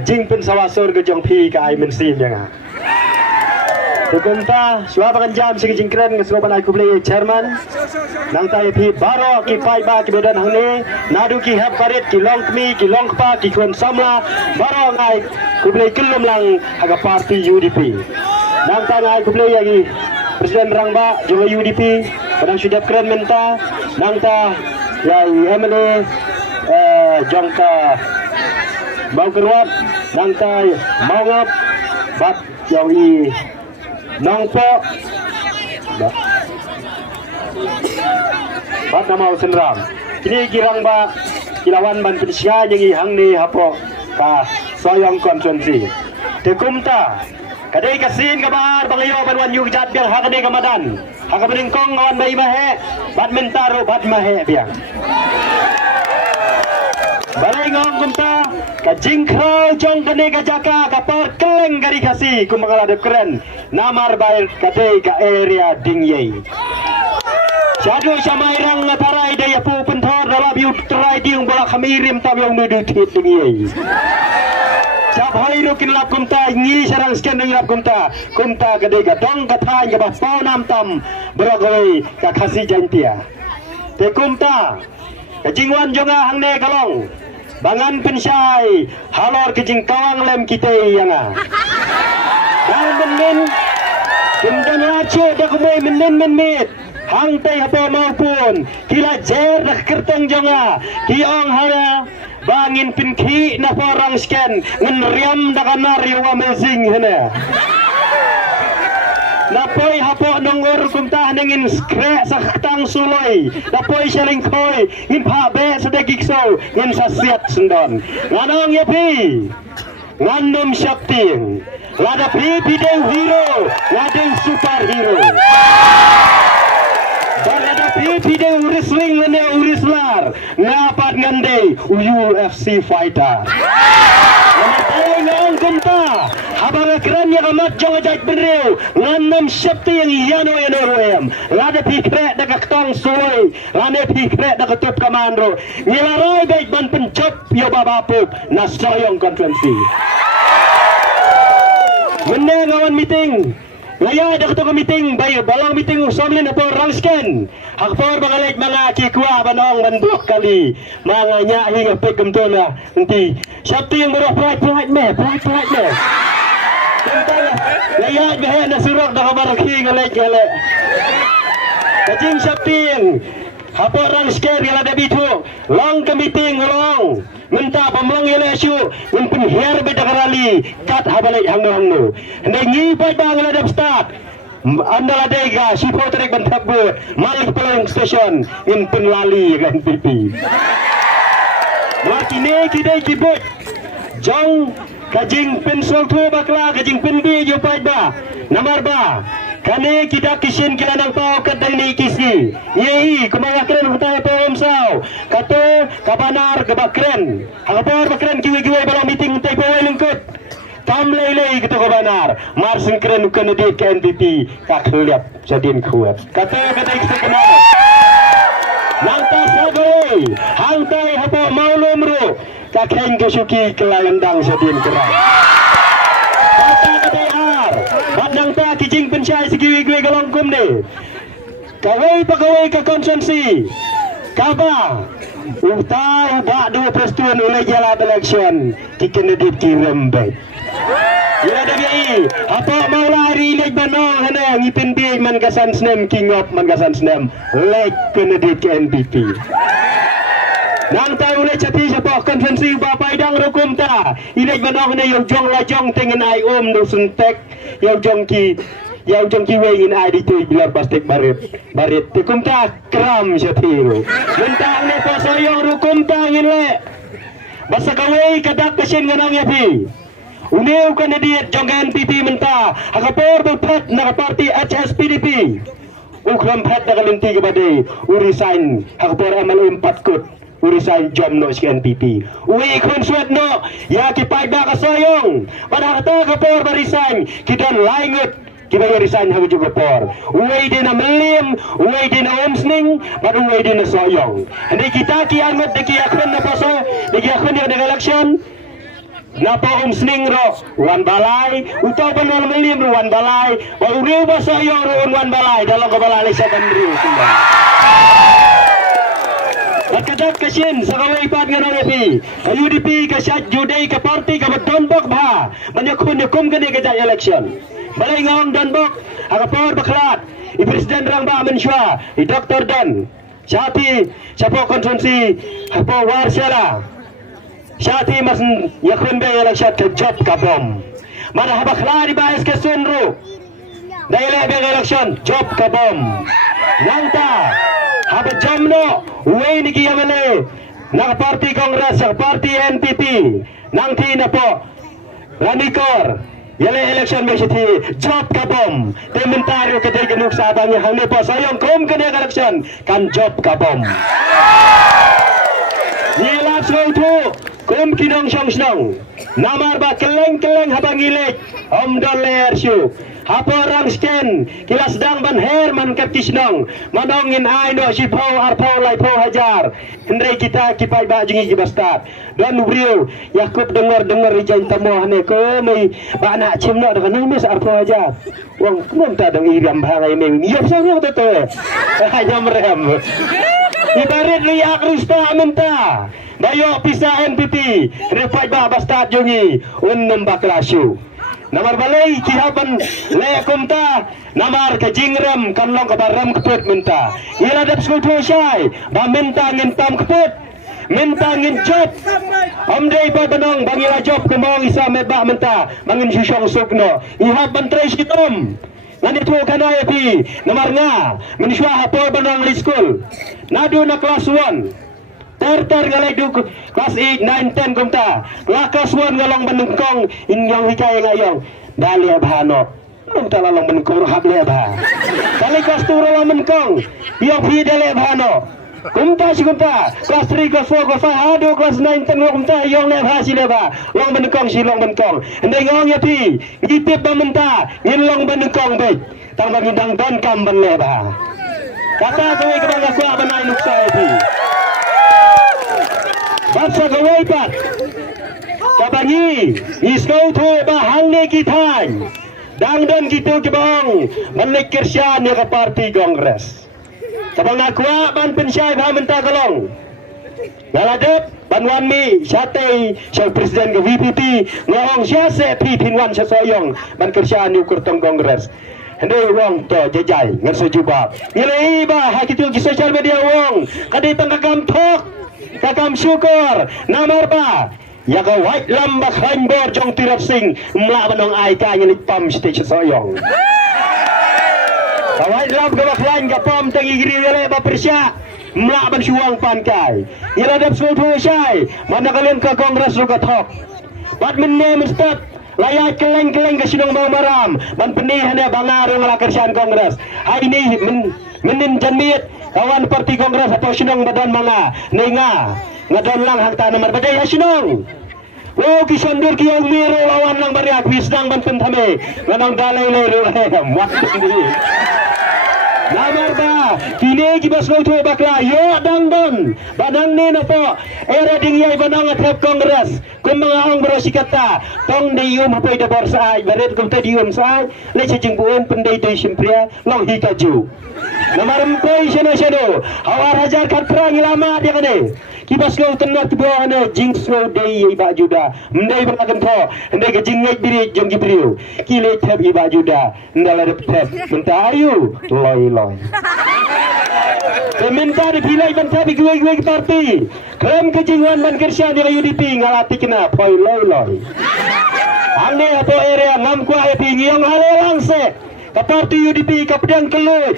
jing pun sawasur ke jong pi ke ai mensim yang Tukunta suap akan jam segi jingkren ngesuapan aku beli Jerman nang tai pi baro ki pai ba ki bedan hangni nadu ki hab parit ki long kmi ki long pa ki kon samla baro ngai ku beli kelum lang aga parti UDP nang ta ngai ku beli lagi Presiden Rangba juga UDP padang sudah keren menta nang ta ya MLA jongka bau keruat nang ta mau ngap bat yang i nangpo bat nama senram kini girang ba kilawan ban pensia yang hang ni hapo ka soyong konsensi tekumta kadai kasin kabar bangayo ban wan yug jat biang hakade kamadan hakaberingkong wan bai mahe bat mentaro bat mahe biang balai ngong kumta kajing krau jong kane kajaka kapar keleng gari kasi kumangala de keren namar bair kate ka area dingyei Syadu syamairang ngatarai daya pu pentor dalam yu terai diung bola khamirim tam yang nudu tit dingyei Jab hoi ru kinlap kumta ngi sarang sken ngi kumta kade ka dong kathai ka bas pau nam tam berogoi ka khasi jantia te kumta kajingwan jonga hangne kalong bangan pensai halor kejing kawang lem kita yang dan menin kemudian racu dah kumai menin menit hang teh apa maupun kila jer dah kerteng jonga kiong hana bangin pinki na porang sken ngenriam dah kanari wa amazing hana Napoi hapo nongor kumtah nengin skrek saktang suloi napoi shaling koi ngin phabe sedegik so ngin sasiat sendon nganong yapi ngandum syapting lada pi video hero lada superhero dan lada pi video wrestling lene urislar ngapat ngandei UFC fighter ngong kumta habang keren yang amat jong ajak beriu ngandum syapti yang yano roem lada pikre dak tong soy lada pikre dak tup kamandro ngilarai baik ban pencop yo babapup na soyong konferensi mende ngawan meeting Laya dak to meeting bayo balong meeting somlin ato rangsken hakfor bangalek mga kikwa banong ban blok kali mga nya hinga pegem to na nanti syapti yang bero pride me Laya behe na surok dak baraki ngalek gale kajing syapti yang hapo rangsken gala debitu long ke meeting long minta pamong elesu ngumpun her beda karali kat habalai hangno ndai ngi pai bang la dep start andala dega si potrek ban thabut malik pelong station ngumpun lali kan pipi makine kidai kibut jong kajing pensol tu bakla kajing pendi yo pai ba namar ba kane kita kisin kila nang tao kadang ni kisi yei kumanga kren hutay po umsaw kato kabanar kabakren hangapor bakren kiwi-kiwi balang meeting tay po ay lingkot tam lay kito kabanar marsing kren kandidat ke NPP kaklap sa din kuat kato katay kasakanaro nang tasagay hangtay hapo maulumro kakeng kasuki kelayandang sa din kerang Badang ta kijing pensai segiwi-giwi galongkum ni. Kawai pegawai ke konsumsi. Kaba. Utau bak dua persetujuan oleh jalan election. Dikenedit kirembek. Ya DBI. Apa mau lari lek banong hana ngipin bi man gasan snem king of man gasan snem. Lek kenedit ke NPP. Nang tahu le cati siapa konvensi bapa idang rukum ta ilek banong ne yung jong lajong tengen ai do suntek yung jong ki wengin ai ditu bilar bastek barit tikum ta kram syatiru mentang ne poso yung rukum ta ngile basa kawai kadak kasin nganong yapi uniu kandidat jong NPP menta hakapor bupat na parti HSPDP ukram phat na kalinti kabade urisign hakapor MLA 4 kut urisan jom no si NPP. Uwi kun suat no, ya kipai ba kasoyong. Pada kata kapor barisan, kita laingut kita barisan hagu juga por. Uwi din na melim, uwi din na umsning, baru uwi din na soyong. Hindi kita kiangut di kiakun na paso, di kiakun yung election. napa sning ro wan balai utaw banol melim wan balai wa uriu ba sa yo ro wan balai dalam kabalali sa bandriu kumbang Kadat kasin sa kaway pat nga ng UDP UDP kasyat juday ka party ka Donbok ba manyakum gani ka election balay nga ang Donbok ang power baklat i-president rang ba amin siya i-Dr. Dan syati siya po konsumsi po warsela syati mas yakun ba election ka job ka bom mana habakla di bahas ka sunro dahil election job ka bom nangta habat jamno uwi ni Kiyamale ng party Congress ng party NPP nang tina po Ranikor yale election may siti job kabom komentaryo katay ganuk sa abang niya hangni po sayong kum kanya election kan job kabom nilap to kum kinong siyang namar ba keleng habang ilik doler siyo haporang sken kilas dang banher man kapkisnong manongin ay no si pau arpau lai pau hajar hendrai kita kipai ba jingi gibastat don brio yakub dengar rijain tamo hane ko mai ba na chimno dengan mes arpau hajar wong kumon ta dong iram bhangai me yop sanya to hanya merem ibarit liak rista amenta bayo pisa NPP refai ba bastat jungi unnum baklasyu namar balai kihaban lekumta namar ka jingram kanlong ka baram kaput minta ila dap skutu syai ba minta ngin tam kaput minta ngin job amdai ba banong bangila job kumong isa me ba minta mangin syong sugno ihaban tres kitom nganito kanaya pi namar nga miniswa hapo banong li school nadu na class 1 Ter ngalay duk kelas 8, 9, 10 kumta lakas 1 ngalong menengkong inyong hikaya ngayong dali abhano kumta lalong menengkong rohab li abha dali kelas 2 lalong menengkong yung pi dali abhano kumta si kumta kelas 3, kelas 4, kelas 5 aduh kelas 9, 10 kumta yung li abha si li abha long menengkong si long menengkong hindi ngawang ya pi ngitip ba menta ngilong menengkong baik tang bagindang don kamban li abha kata kawai kebaga kuwa banay nuksa ya pi Bangsa gawai pat kabangi iskau tu bahangnya kita dangdan gitu kebang melikir syah ni ke parti Kongres kabang nakwa ban pensyai bah mentah kalong ngaladep banwan mi syatay syah presiden ke VPP ngawang syase pi pinwan sasoyong ban kersyah ni kurtong Kongres Hendai wong to jajai ngerso jubab ngilai bah hakitu ki social media wong kadai tangkakam tok kakam syukur namar ba ya ka white lambak rainbow jong tirap sing mla banong ai ka ngelik pam stage soyong ka white lamb ka baklain ka pam tangi giri yale ba persya mla ban suang pan kai ira dap sul thu syai mana kalian ka kongres ru ka thok bat minne mistat layak keleng ka sinong mau maram ban penihan ya bangaro ngalakersian kongres hai ni menin jamiat kawan parti Kongres atau sinong badan mga ninga ngadon lang hangta namar baday ha sinong wow kisandur kiyong miro lawan lang bariag wisdang banten thame nganong dalay lero namar ba kini gibas lo tu bakla yo dangdon badang ni na po era dingyay banang atep Kongres kung mga ang berosikata tong diyum hapoy da borsay barit kung ta diyum say le sejeng buon penday toy simpria long hikaju namarempoy siya hawar hajar katprang ilama dia kane kibas lo tenat buah ane jinx lo day iba juda mendai berakan to ndai ke jingay biri jong gibriu kile tep iba juda ndala de tep mentayu loy Peminta dipilih bantah di gue parti. Krem kejingan man kerja di UDP ngalati kena poi loy. Ane apa area ngam kuah api ngiyong hale langse. Ke parti UDP ke pedang kelut.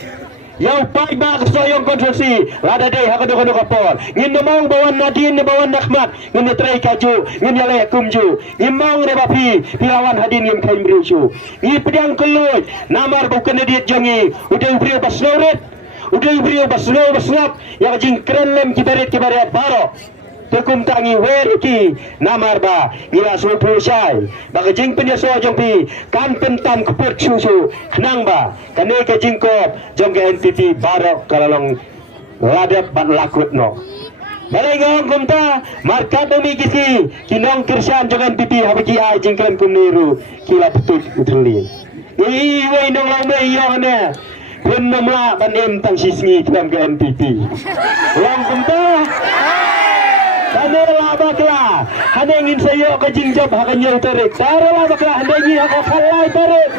Yang pai ba kesoyong konstruksi. Lada deh hakado kapor. Ngin domong bawan Nadine bawan Nakmat. Ngin trai kaju. Ngin yale kumju. Ngin mong rebapi. Pilawan hadin ngin kain beriusu. Ngin pedang kelut. Namar bukan diet jongi. Udah beriu basnoret. Udah beriu basnop yang jing keren lem kibaret baro tekum tangi weriki namar ba ngila sulpul syai baga jing penyaso jong pi kan pentam keput susu kenang ba kane ke jingkop jong ke NTT baro kalalong ladap ban lakut no Balengong kumta markat demi kisi kinong kirsan jangan pipi habiki ai jingklan kumniru kila betul utuli. Iway nong lambe iyo ne. Pun namla banem tang sisngi dalam ke MPP. Long kumta. Kanela bakla. Hanya ingin saya ke jingjab hakanya tarik. Tarola bakla hanya ingin aku kalai tarik.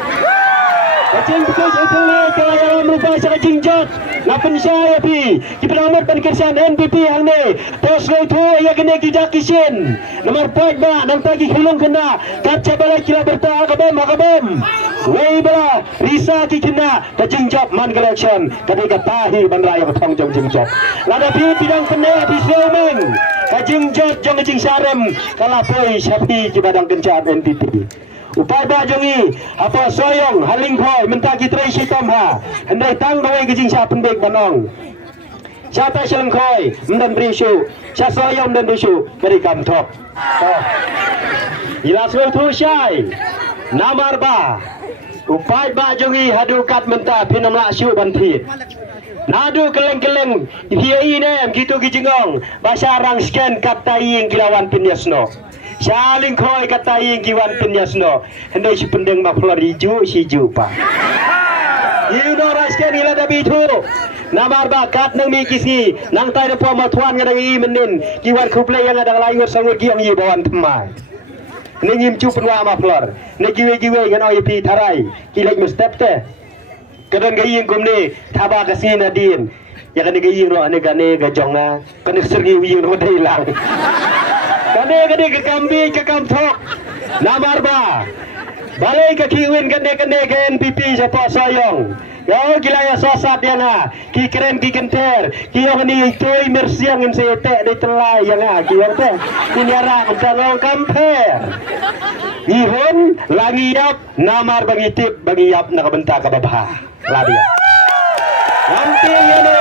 Kacing betul utuli kalau merupa sa jingjab. Lapan saya pi kipenamar penkersan NPP hang ne tos itu ya kena kijakisin nomor 4 ba nang tagi hulung kena kaca balai kila berta akabem wei bala risa ki kena kajingjap man election ketika tahi ban raya betong jong jingjap lada pi bidang kena di slomeng kajingjap jong jing sarem kala poi sapi ki badang kencan NPP upai ba jongi apa soyong haling khoi mentagi tracy tomha hendai tang doi gijing sa pendek banong siapa silang khoi mendan brisu sa soyong dan brisu dari kamtok ila suai tu syai namar ba upai ba jongi hadu kat menta pinam la syu banthi nadu keleng-keleng hiai nem gitu gijingong basarang scan kat taying kilawan pinyasno saling khoi kata yang kiwan penyasno hendai si pendeng mak flor hijau si hijau pa you know raskan ila da bitu namar bakat nang mikisi nang tai da poma tuan ngadang i menin kiwan kuplay yang ada laingur sangur giang i bawan temai ni ngim cu penwa mak flor ni giwe-giwe ngan oi pi tarai kilek mestep te kadang gaying kumni thaba kasi nadin ya kan gaying ro ane gane gajonga kan sergi wi ro dai lang kane ke kambi ke kamthok namar ba balai ke kiwin kane ke NPP siapa sayong yo gila ya sosat dia na ki keren ki kenter ki yo ni toy mersiang in sete de telai yang a ki yo te ini ara kalau kamper ihon langiap namar bangitip bangiyap nakabenta ka babah ladia Lamping ano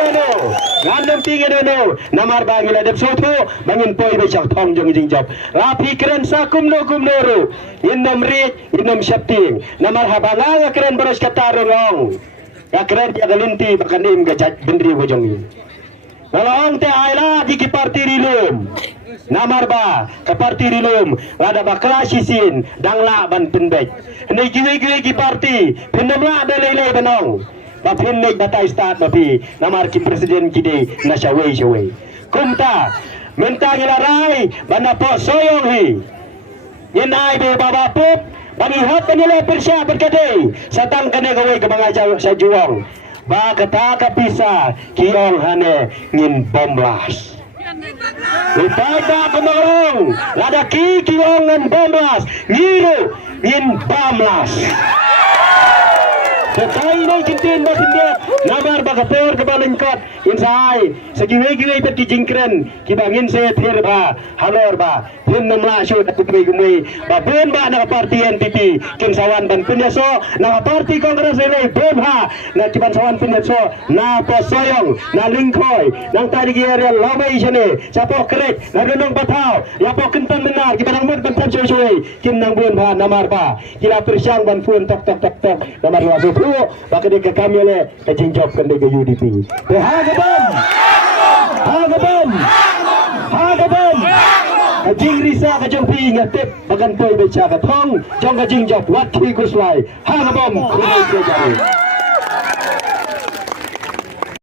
ngandam tingin ano namar bangil adep soto bangin poi be chak thong jong jing job lapi keren sakum no kumnoru indom rit indom shapting namar habanga keren beros katarong ya keren ya galinti bakanim gajat bendri go jong nolong te aila di ki parti rilum namar ba ka parti rilum lada ba klasisin dangla ban pendek nei giwe ki parti pendamla ada lele banong bapin nek batai start bapi namar ki presiden kide na shawei kumta mentang ilarai bana po soyong hi yenai be baba pop bagi hot penile persya berkade satang kene gawe ke mangaja sa juang ba kata kapisa kiong hane ngin bomblas Upada kemarong lada ki kiong ngin bomblas ngiru ngin bomblas Setai ini cintin basindia namar bakapor kebalingkot insai segiwe-giwe pet kijingkren kibangin se thirba halor ba pun namla shu takutwe gumwe ba ben ba na parti NPP kin sawan ban punyaso na parti kongres ini bemha na kiban sawan punyaso na posoyong na lingkoi nang tadi area lomai sene sapo krek na gunung batau ya po kentan benar kiban mut bentan shu kin nang bun ba namar ba kila persyang ban pun tok namar wasu baka di kami le kajingjop kan di UDP. Hagabam, kajing risa kajong pi ngatip bagan toy beca katong jong kajingjop wat ki kuslai hagabam kulay kajang.